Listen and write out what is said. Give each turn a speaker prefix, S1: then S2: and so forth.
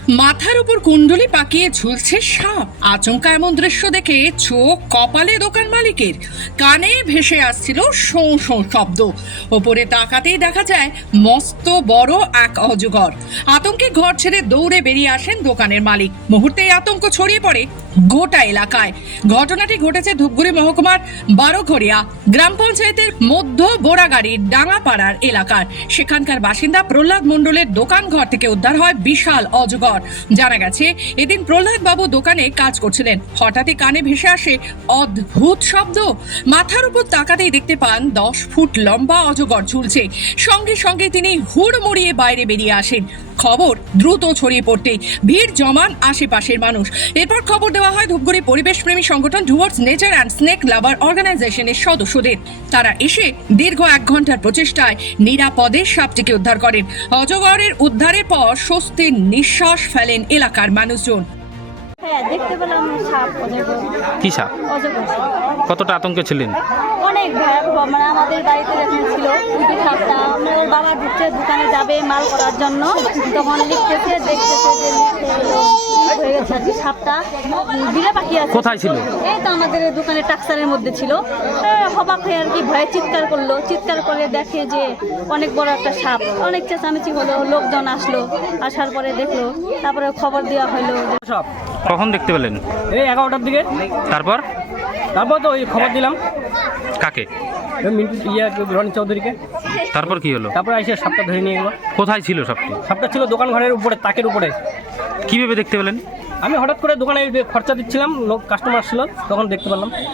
S1: মাথার উপর কুণ্ডলি পাকিয়ে ঝুলছে সাপ। আচমকা এমন দৃশ্য দেখে চোখ কপালে দোকান মালিকের। কানে ভেসে আসছিল শোঁ শোঁ শব্দ। ওপরে তাকাতেই দেখা যায় মস্ত বড় এক অজগর। আতঙ্কে ঘর ছেড়ে দৌড়ে বেরিয়ে আসেন দোকানের মালিক। মুহূর্তেই আতঙ্ক ছড়িয়ে পড়ে গোটা এলাকায়। ঘটনাটি ঘটেছে ধূপগুড়ি মহকুমার বারোঘরিয়া গ্রাম পঞ্চায়েতের মধ্য বোরাগাড়ির ডাঙ্গাপাড়ার এলাকার। সেখানকার বাসিন্দা প্রহ্লাদ মণ্ডলের দোকান ঘর থেকে উদ্ধার হয় বিশাল অজগর। জানা গেছে এদিন প্রহ্লাদ বাবু দোকানে কাজ করছিলেন। হঠাৎই কানে ভেসে আসে অদ্ভুত শব্দ। মাথার উপর তাকাতেই দেখতে পান 10 ফুট লম্বা অজগর ঝুলছে। সঙ্গে সঙ্গে তিনি হুড়মুড়িয়ে বাইরে বেরিয়ে আসেন। খবর দ্রুত ছড়িয়ে পড়তে ভিড় জমান আশেপাশের মানুষ। এরপর খবর দেওয়া হয় ধূপগুড়ি পরিবেশপ্রেমী সংগঠন towards nature and snake lover অর্গানাইজেশনের সদস্যদের। তারা এসে দীর্ঘ 1 ঘন্টার প্রচেষ্টায় নিরাপদে সাপটিকে উদ্ধার করেন। অজগরের উদ্ধারের পর স্বস্তির নিঃশ্বাস ফেলেন এলাকার মানুষজন।
S2: হ্যাঁ, দেখতে পেলাম সাপ, অজগর।
S3: কি সাপ?
S2: অজগর।
S3: কতটা আতঙ্কে ছিলেন?
S2: অনেক ভয়াবহ, মানে আমাদের বাড়িতে যখন ছিল উঠে সাপটা, ওর বাবা ঢুকছে দোকানে যাবে মাল করার জন্য, তখন লিখতেছে দেখতেছে যে হয়ে গেছে আর কি সাপটা বিড়া পাখি আছে।
S3: কোথায় ছিল?
S2: এই তো আমাদের দোকানের টাক্সারের মধ্যে ছিল। হবাক হয়ে আর কি ভয়ে চিৎকার করলো, চিৎকার করে দেখে যে অনেক বড় একটা সাপ। অনেক চেঁচামেচি হলো, লোকজন আসলো, আসার পরে দেখলো, তারপরে খবর দেওয়া হলো।
S4: সব
S3: কখন দেখতে পেলেন?
S4: এই 11টার দিকে।
S3: তারপর
S4: তারপর তো ওই খবর দিলাম
S3: কাকে?
S4: ওই মিন্টু রনি চৌধুরীকে।
S3: তারপর কি হলো?
S4: তারপর এসে সাপটা ধরে নিয়ে গেল।
S3: কোথায় ছিল সাপটি?
S4: সাপটা ছিল দোকান ঘরের উপরে, তাকের উপরে।
S3: কিভাবে দেখতে পেলেন?
S4: আমি হঠাৎ করে দোকানে খরচা দিচ্ছিলাম, লোক কাস্টমার ছিল, তখন দেখতে পেলাম।